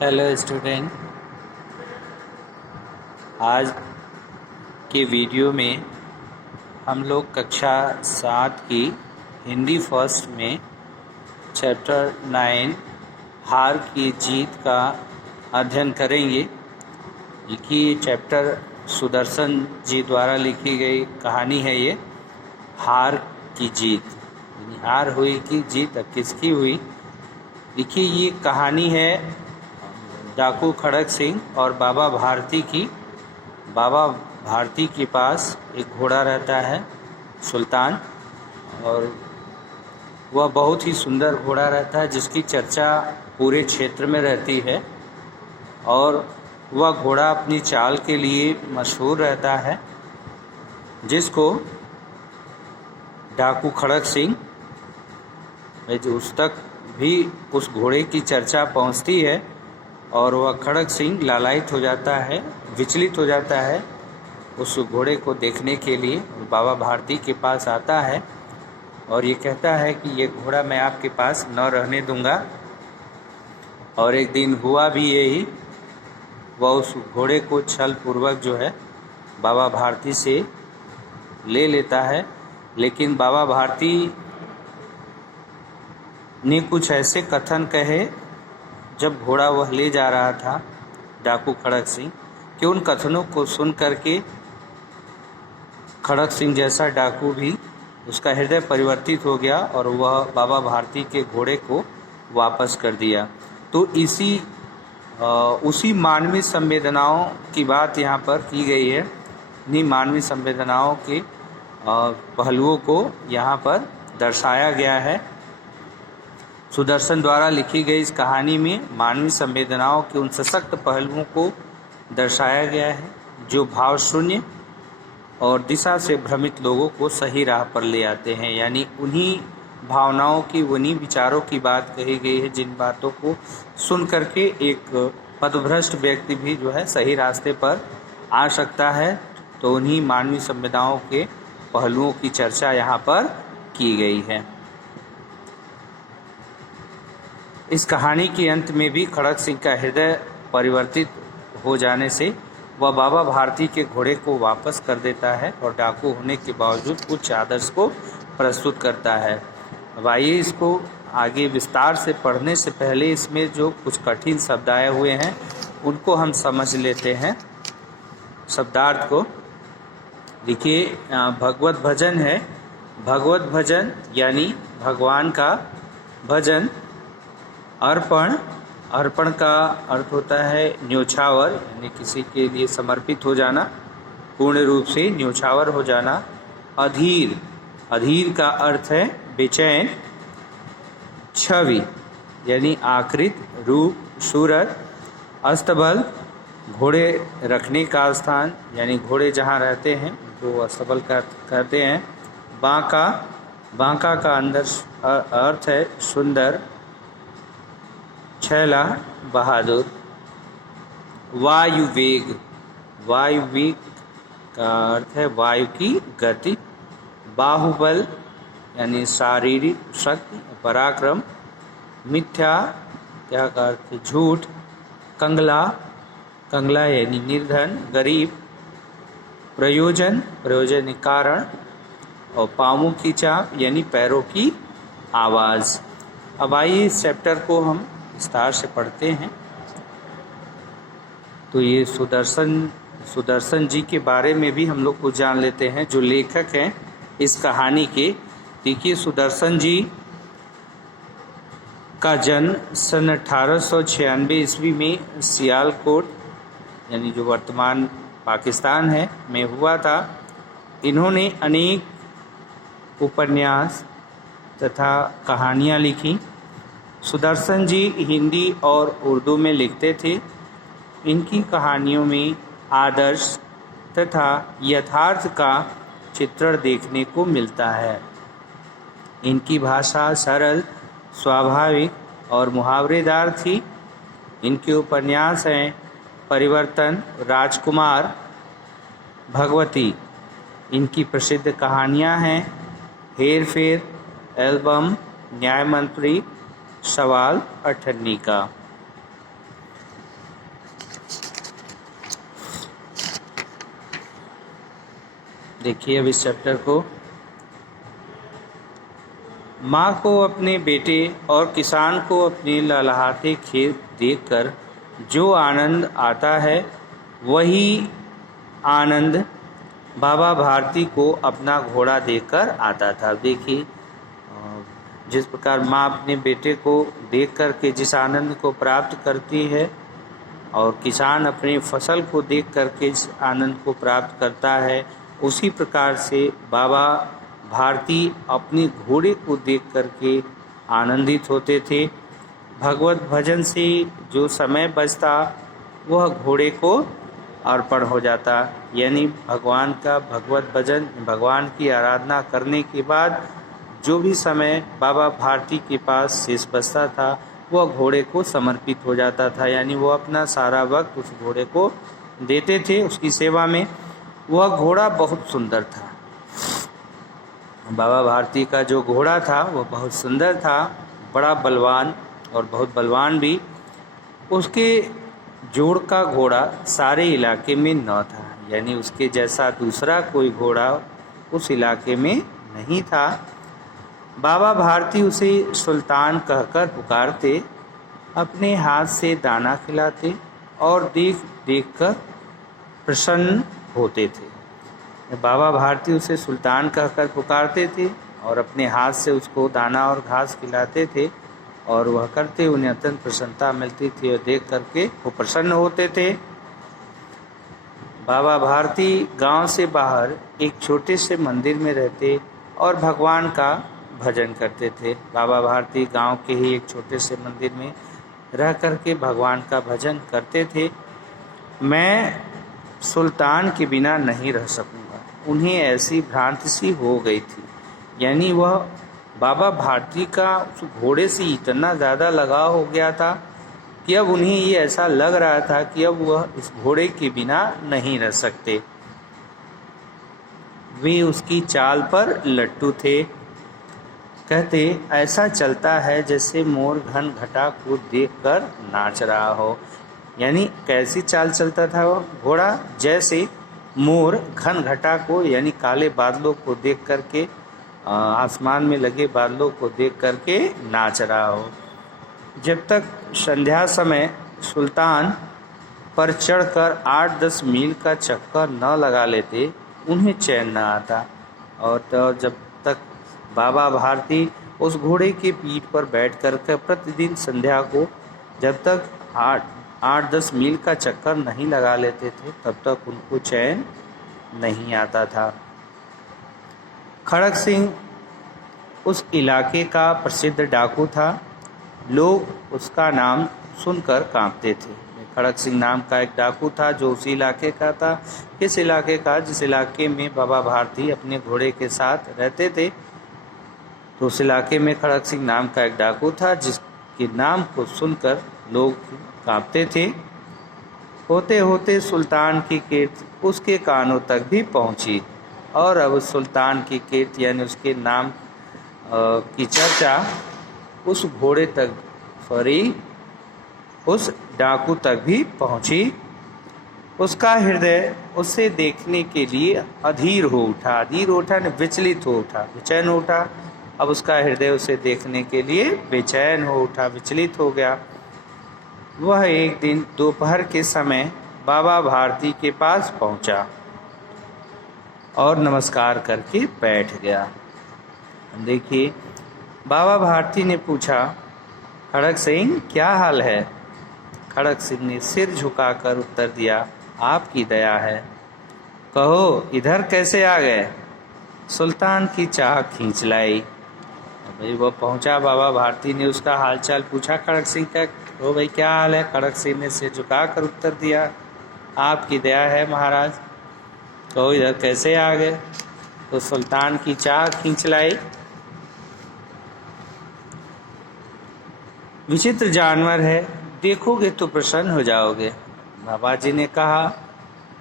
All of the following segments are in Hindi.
Hello student. आज के वीडियो में हम लोग कक्षा 7 की हिंदी फर्स्ट में चैप्टर 9 हार की जीत का अध्ययन करेंगे। ये चैप्टर सुदर्शन जी द्वारा लिखी गई कहानी है। ये हार की जीत, हार हुई कि जीत किसकी हुई। देखिए, ये कहानी है डाकू खड़क सिंह और बाबा भारती की। बाबा भारती के पास एक घोड़ा रहता है सुल्तान, और वह बहुत ही सुंदर घोड़ा रहता है जिसकी चर्चा पूरे क्षेत्र में रहती है। और वह घोड़ा अपनी चाल के लिए मशहूर रहता है, जिसको डाकू खड़क सिंह, उस तक भी उस घोड़े की चर्चा पहुंचती है और वह खड़क सिंह लालायित हो जाता है, विचलित हो जाता है उस घोड़े को देखने के लिए। बाबा भारती के पास आता है और ये कहता है कि ये घोड़ा मैं आपके पास न रहने दूंगा। और एक दिन हुआ भी यही, वह उस घोड़े को छल पूर्वक जो है बाबा भारती से ले लेता है। लेकिन बाबा भारती ने कुछ ऐसे कथन कहे जब घोड़ा वह ले जा रहा था डाकू खड़क सिंह, कि उन कथनों को सुन करके खड़क सिंह जैसा डाकू भी, उसका हृदय परिवर्तित हो गया और वह बाबा भारती के घोड़े को वापस कर दिया। तो उसी मानवीय संवेदनाओं की बात यहाँ पर की गई है। इन्हीं मानवीय संवेदनाओं के पहलुओं को यहाँ पर दर्शाया गया है। सुदर्शन द्वारा लिखी गई इस कहानी में मानवीय संवेदनाओं के उन सशक्त पहलुओं को दर्शाया गया है जो भाव शून्य और दिशा से भ्रमित लोगों को सही राह पर ले आते हैं। यानी उन्हीं भावनाओं की, उन्हीं विचारों की बात कही गई है जिन बातों को सुन करके एक पथभ्रष्ट व्यक्ति भी जो है सही रास्ते पर आ सकता है। तो उन्हीं मानवीय संवेदनाओं के पहलुओं की चर्चा यहाँ पर की गई है। इस कहानी के अंत में भी खड़क सिंह का हृदय परिवर्तित हो जाने से वह बाबा भारती के घोड़े को वापस कर देता है और डाकू होने के बावजूद उच्च आदर्श को प्रस्तुत करता है। अब आइए इसको आगे विस्तार से पढ़ने से पहले इसमें जो कुछ कठिन शब्द आए हुए हैं उनको हम समझ लेते हैं, शब्दार्थ को। देखिए, भगवत भजन है। भगवत भजन यानी भगवान का भजन। अर्पण, अर्पण का अर्थ होता है न्योछावर, यानी किसी के लिए समर्पित हो जाना, पूर्ण रूप से न्योछावर हो जाना। अधीर, अधीर का अर्थ है बेचैन। छवि यानी आकृत, रूप, सूरत। अस्तबल, घोड़े रखने का स्थान, यानी घोड़े जहाँ रहते हैं वो अस्तबल कहते हैं। बांका, बांका का अंदर अर्थ है सुंदर। छैला, बहादुर। वायु वेग, वायु वेग का अर्थ है वायु की गति। बाहुबल यानी शारीरिक शक्ति, पराक्रम। मिथ्या क्या का अर्थ है झूठ। कंगला, कंगला यानी निर्धन, गरीब। प्रयोजन, प्रयोजन कारण। और पाँवों की चाप यानी पैरों की आवाज़। अब आइए इस चैप्टर को हम विस्तार से पढ़ते हैं। तो ये सुदर्शन जी के बारे में भी हम लोग कुछ जान लेते हैं, जो लेखक हैं इस कहानी के। देखिए, सुदर्शन जी का जन्म सन 1896 ईस्वी में सियालकोट, यानी जो वर्तमान पाकिस्तान है, में हुआ था। इन्होंने अनेक उपन्यास तथा कहानियाँ लिखी। सुदर्शन जी हिंदी और उर्दू में लिखते थे। इनकी कहानियों में आदर्श तथा यथार्थ का चित्रण देखने को मिलता है। इनकी भाषा सरल, स्वाभाविक और मुहावरेदार थी। इनके उपन्यास हैं परिवर्तन, राजकुमार, भगवती। इनकी प्रसिद्ध कहानियां हैं हेर फेर, एल्बम, न्याय मंत्री, सवाल अठन्नी का। देखिए अब इस चैप्टर को। माँ को अपने बेटे और किसान को अपने लहलहाते खेत देखकर जो आनंद आता है, वही आनंद बाबा भारती को अपना घोड़ा देखकर आता था। देखिए जिस प्रकार माँ अपने बेटे को देख कर के जिस आनंद को प्राप्त करती है और किसान अपनी फसल को देख कर के जिस आनंद को प्राप्त करता है, उसी प्रकार से बाबा भारती अपने घोड़े को देख कर के आनंदित होते थे। भगवत भजन से जो समय बचता वह घोड़े को अर्पण हो जाता, यानी भगवान का भगवत भजन, भगवान की आराधना करने के बाद जो भी समय बाबा भारती के पास शेष बचता था वह घोड़े को समर्पित हो जाता था, यानी वो अपना सारा वक्त उस घोड़े को देते थे उसकी सेवा में। वह घोड़ा बहुत सुंदर था। बाबा भारती का जो घोड़ा था वह बहुत सुंदर था, बड़ा बलवान और बहुत बलवान भी। उसके जोड़ का घोड़ा सारे इलाके में न था, यानी उसके जैसा दूसरा कोई घोड़ा उस इलाके में नहीं था। बाबा भारती उसे सुल्तान कहकर पुकारते, अपने हाथ से दाना खिलाते और देख देख कर प्रसन्न होते थे। बाबा भारती उसे सुल्तान कहकर पुकारते थे और अपने हाथ से उसको दाना और घास खिलाते थे और वह करते उन्हें अत्यंत प्रसन्नता मिलती थी और देख करके वो प्रसन्न होते थे। बाबा भारती गांव से बाहर एक छोटे से मंदिर में रहते और भगवान का भजन करते थे। बाबा भारती गांव के ही एक छोटे से मंदिर में रह करके भगवान का भजन करते थे। मैं सुल्तान के बिना नहीं रह सकूंगा, उन्हें ऐसी भ्रांति सी हो गई थी, यानी वह बाबा भारती का उस घोड़े से इतना ज़्यादा लगाव हो गया था कि अब उन्हें ये ऐसा लग रहा था कि अब वह इस घोड़े के बिना नहीं रह सकते। वे उसकी चाल पर लट्टू थे। कहते ऐसा चलता है जैसे मोर घन घटा को देखकर नाच रहा हो, यानी कैसी चाल चलता था वह घोड़ा, जैसे मोर घन घटा को यानी काले बादलों को देख करके, आसमान में लगे बादलों को देख करके नाच रहा हो। जब तक संध्या समय सुल्तान पर चढ़कर 8-10 मील का चक्कर न लगा लेते उन्हें चैन न आता। और तो जब तक बाबा भारती उस घोड़े के पीठ पर बैठ कर प्रतिदिन संध्या को जब तक 8-10 मील का चक्कर नहीं लगा लेते थे तब तक उनको चैन नहीं आता था। खड़ग सिंह उस इलाके का प्रसिद्ध डाकू था। लोग उसका नाम सुनकर कांपते थे। खड़ग सिंह नाम का एक डाकू था जो उसी इलाके का था। किस इलाके का? जिस इलाके में बाबा भारती अपने घोड़े के साथ रहते थे, तो उस इलाके में खड़ग सिंह नाम का एक डाकू था जिसके नाम को सुनकर लोग कांपते थे। होते होते सुल्तान की कीर्ति उसके कानों तक भी पहुंची और अब सुल्तान की कीर्ति यानी उसके नाम की चर्चा उस घोड़े तक, उस डाकू तक भी पहुंची। उसका हृदय उसे देखने के लिए अधीर हो उठा, विचलित हो उठा, बेचैन हो उठा। अब उसका हृदय उसे देखने के लिए बेचैन हो उठा, विचलित हो गया। वह एक दिन दोपहर के समय बाबा भारती के पास पहुंचा और नमस्कार करके बैठ गया। देखिए बाबा भारती ने पूछा, खड़ग सिंह क्या हाल है? खड़ग सिंह ने सिर झुकाकर उत्तर दिया, आपकी दया है। कहो इधर कैसे आ गए? सुल्तान की चाह खींच लाई। भाई वह पहुंचा, बाबा भारती ने उसका हालचाल पूछा खड़ग सिंह का, ओ भाई क्या हाल है? खड़ग सिंह ने सिर झुकाकर उत्तर दिया, आपकी दया है महाराज। कहो इधर कैसे आ गए? तो सुल्तान की चाह खींच लाई। विचित्र जानवर है, देखोगे तो प्रसन्न हो जाओगे। बाबा जी ने कहा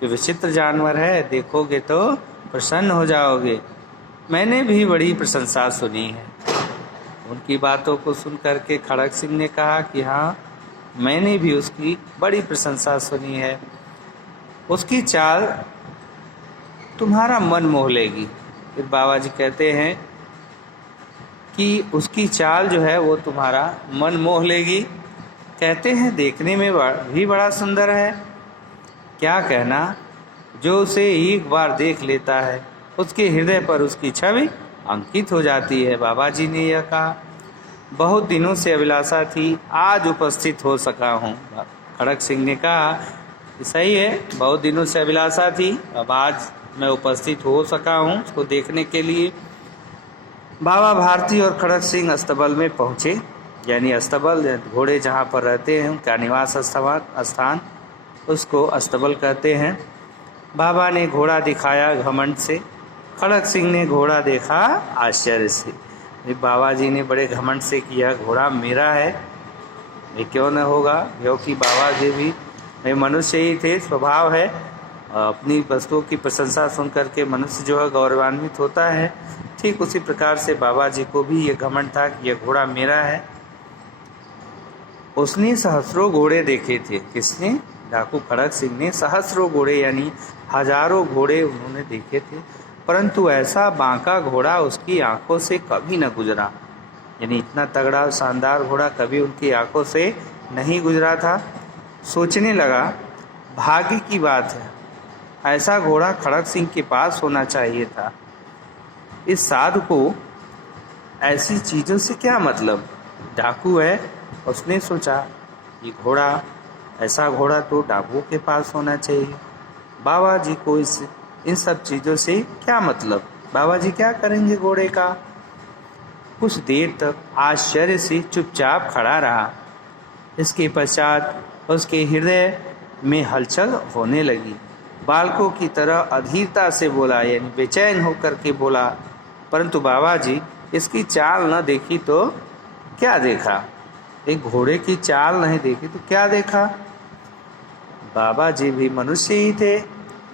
कि विचित्र जानवर है, देखोगे तो प्रसन्न हो जाओगे। मैंने भी बड़ी प्रशंसा सुनी है। उनकी बातों को सुन करके खड़ग सिंह ने कहा कि हाँ, मैंने भी उसकी बड़ी प्रशंसा सुनी है। उसकी चाल तुम्हारा मन मोह लेगी। फिर बाबा जी कहते हैं कि उसकी चाल जो है वो तुम्हारा मन मोह लेगी। कहते हैं देखने में भी बड़ा सुंदर है, क्या कहना, जो उसे एक बार देख लेता है उसके हृदय पर उसकी छवि अंकित हो जाती है। बाबा जी ने यह कहा, बहुत दिनों से अभिलाषा थी, आज उपस्थित हो सका हूँ। खड़क सिंह ने कहा कि सही है, बहुत दिनों से अभिलाषा थी, अब आज मैं उपस्थित हो सका हूँ उसको देखने के लिए। बाबा भारती और खड़क सिंह अस्तबल में पहुँचे, यानी अस्तबल घोड़े जहाँ पर रहते हैं उनका निवास स्थान, उसको अस्तबल कहते हैं। बाबा ने घोड़ा दिखाया घमंड से, खड़क सिंह ने घोड़ा देखा आश्चर्य से। बाबा जी ने बड़े घमंड से किया, घोड़ा मेरा है, ये क्यों न होगा, क्योंकि बाबा जी भी मनुष्य ही थे, स्वभाव है अपनी वस्तुओं की प्रशंसा सुन करके मनुष्य जो है गौरवान्वित होता है। ठीक उसी प्रकार से बाबा जी को भी ये घमंड था कि यह घोड़ा मेरा है। उसने सहस्रों घोड़े देखे थे। किसने? डाकू खड़क सिंह ने सहस्रों घोड़े यानी हजारों घोड़े उन्होंने देखे थे, परंतु ऐसा बांका घोड़ा उसकी आंखों से कभी न गुजरा, यानी इतना तगड़ा शानदार घोड़ा कभी उनकी आंखों से नहीं गुजरा था। सोचने लगा, भाग्य की बात है, ऐसा घोड़ा खड़क सिंह के पास होना चाहिए था। इस साधु को ऐसी चीज़ों से क्या मतलब, डाकू है। उसने सोचा ये घोड़ा, ऐसा घोड़ा तो डाकुओं के पास होना चाहिए। बाबा जी को इन सब चीज़ों से क्या मतलब, बाबा जी क्या करेंगे घोड़े का। कुछ देर तक आश्चर्य से चुपचाप खड़ा रहा। इसके पश्चात उसके हृदय में हलचल होने लगी। बालकों की तरह अधीरता से बोला, यानी बेचैन होकर के बोला, परंतु बाबा जी इसकी चाल न देखी तो क्या देखा, एक घोड़े की चाल नहीं देखी तो क्या देखा। बाबा जी भी मनुष्य ही थे,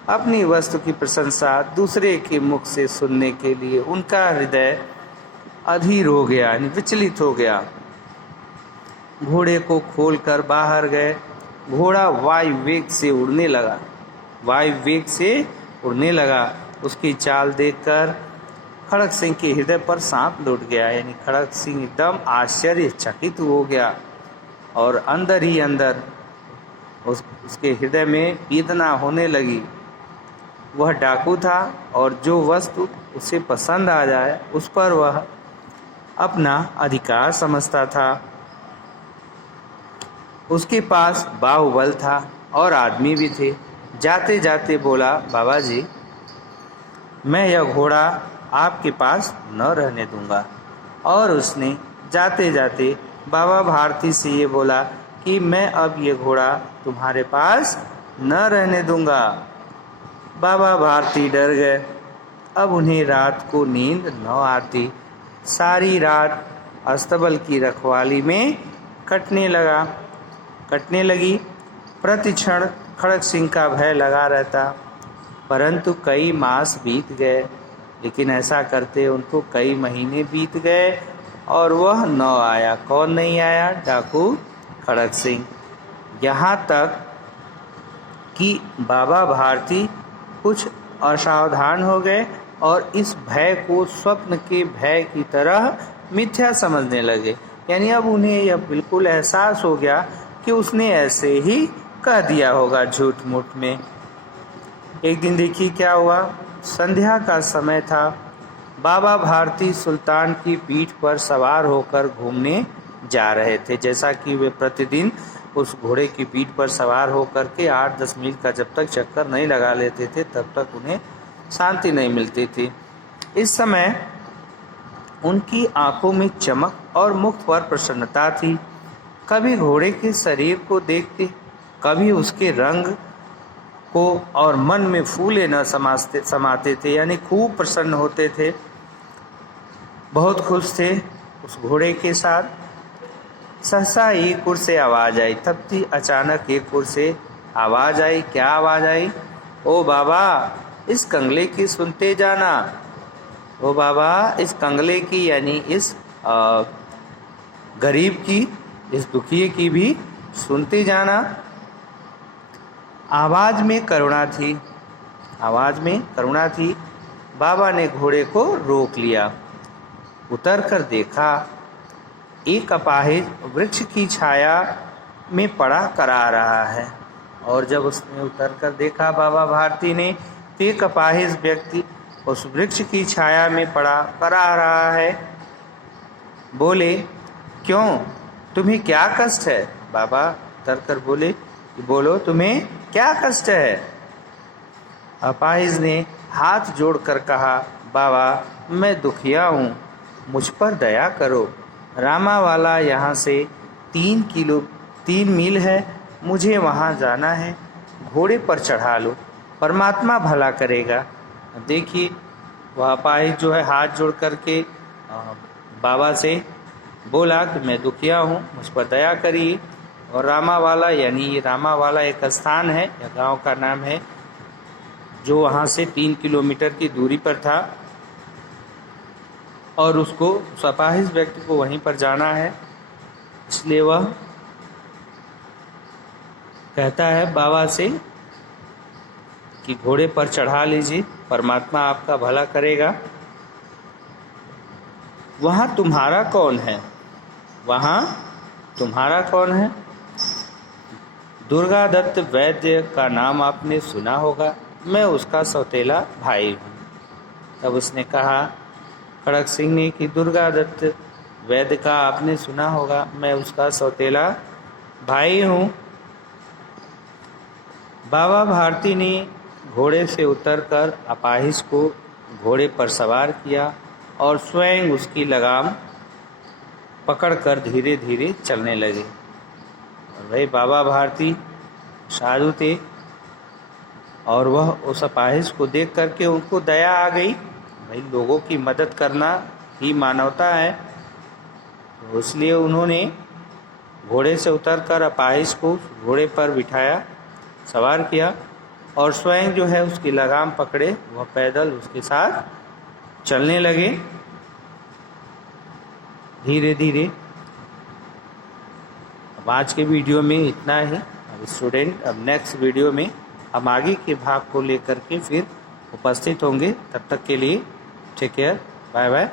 अपनी वस्तु की प्रशंसा दूसरे के मुख से सुनने के लिए उनका हृदय अधीर हो गया, यानी विचलित हो गया। घोड़े को खोलकर बाहर गए। घोड़ा वायु वेग से उड़ने लगा, वायु वेग से उड़ने लगा। उसकी चाल देखकर खड़क सिंह के हृदय पर सांप लौट गया, यानी खड़क सिंह एकदम आश्चर्यचकित हो गया और अंदर ही अंदर उसके हृदय में वेदना होने लगी। वह डाकू था और जो वस्तु उसे पसंद आ जाए उस पर वह अपना अधिकार समझता था। उसके पास बाहुबल था और आदमी भी थे। जाते जाते बोला, बाबा जी मैं यह घोड़ा आपके पास न रहने दूंगा। और उसने जाते जाते बाबा भारती से ये बोला कि मैं अब ये घोड़ा तुम्हारे पास न रहने दूंगा। बाबा भारती डर गए। अब उन्हें रात को नींद न आती। सारी रात अस्तबल की रखवाली में कटने लगी। प्रतिक्षण खड़क सिंह का भय लगा रहता, परंतु कई मास बीत गए। लेकिन ऐसा करते उनको कई महीने बीत गए और वह न आया। कौन नहीं आया? डाकू खड़क सिंह। यहाँ तक कि बाबा भारती कुछ असावधान हो गए और इस भय को स्वप्न के भय की तरह मिथ्या समझने लगे। यानी अब उन्हें यह बिल्कुल एहसास हो गया कि उसने ऐसे ही कह दिया होगा झूठ मूठ में। एक दिन देखिए क्या हुआ। संध्या का समय था। बाबा भारती सुल्तान की पीठ पर सवार होकर घूमने जा रहे थे। जैसा कि वे प्रतिदिन उस घोड़े की पीठ पर सवार होकर के 8-10 मील का जब तक चक्कर नहीं लगा लेते थे तब तक उन्हें शांति नहीं मिलती थी। इस समय उनकी आंखों में चमक और मुख पर प्रसन्नता थी। कभी घोड़े के शरीर को देखते, कभी उसके रंग को, और मन में फूले न समाते थे, यानी खूब प्रसन्न होते थे, बहुत खुश थे उस घोड़े के साथ। सहसा एक ओर से आवाज़ आई। तब अचानक एक ओर से आवाज़ आई। क्या आवाज़ आई? ओ बाबा इस कंगले की सुनते जाना। ओ बाबा इस कंगले की, यानी इस गरीब की, इस दुखिए की भी सुनते जाना। आवाज़ में करुणा थी। आवाज़ में करुणा थी। बाबा ने घोड़े को रोक लिया। उतर कर देखा, एक अपाहिज वृक्ष की छाया में पड़ा करा रहा है। और जब उसने उतर कर देखा बाबा भारती ने, तो एक अपाहिज व्यक्ति उस वृक्ष की छाया में पड़ा करा रहा है। बोले, क्यों, तुम्हें क्या कष्ट है? बाबा उतर कर बोले, बोलो तुम्हें क्या कष्ट है? अपाहिज ने हाथ जोड़कर कहा, बाबा मैं दुखिया हूँ, मुझ पर दया करो। रामावाला यहाँ से 3 मील है, मुझे वहाँ जाना है, घोड़े पर चढ़ा लो, परमात्मा भला करेगा। देखिए वह अपाहिज जो है हाथ जोड़ करके बाबा से बोला कि मैं दुखिया हूँ, मुझ पर दया करिए। और रामावाला यानी रामावाला एक स्थान है या गांव का नाम है जो वहाँ से 3 किलोमीटर की दूरी पर था, और उसको उस अपाहिज व्यक्ति को वहीं पर जाना है। इसलिए वह कहता है बाबा से कि घोड़े पर चढ़ा लीजिए, परमात्मा आपका भला करेगा। वहाँ तुम्हारा कौन है? वहाँ तुम्हारा कौन है? दुर्गा दत्त वैद्य का नाम आपने सुना होगा, मैं उसका सौतेला भाई हूँ। तब उसने कहा खड़क सिंह ने कि दुर्गा दत्त वैद्य का आपने सुना होगा, मैं उसका सौतेला भाई हूँ। बाबा भारती ने घोड़े से उतरकर अपाहिज को घोड़े पर सवार किया और स्वयं उसकी लगाम पकड़कर धीरे धीरे चलने लगे। और भाई बाबा भारती साधु थे और वह उस अपाहिज को देख करके उनको दया आ गई। भाई लोगों की मदद करना ही मानवता है, तो इसलिए उन्होंने घोड़े से उतरकर अपाहिज को घोड़े पर बिठाया, सवार किया और स्वयं जो है उसकी लगाम पकड़े वह पैदल उसके साथ चलने लगे धीरे धीरे। अब आज के वीडियो में इतना ही। अब स्टूडेंट, अब नेक्स्ट वीडियो में हम आगे के भाग को लेकर के फिर उपस्थित होंगे। तब तक के लिए टेक केयर, बाय बाय।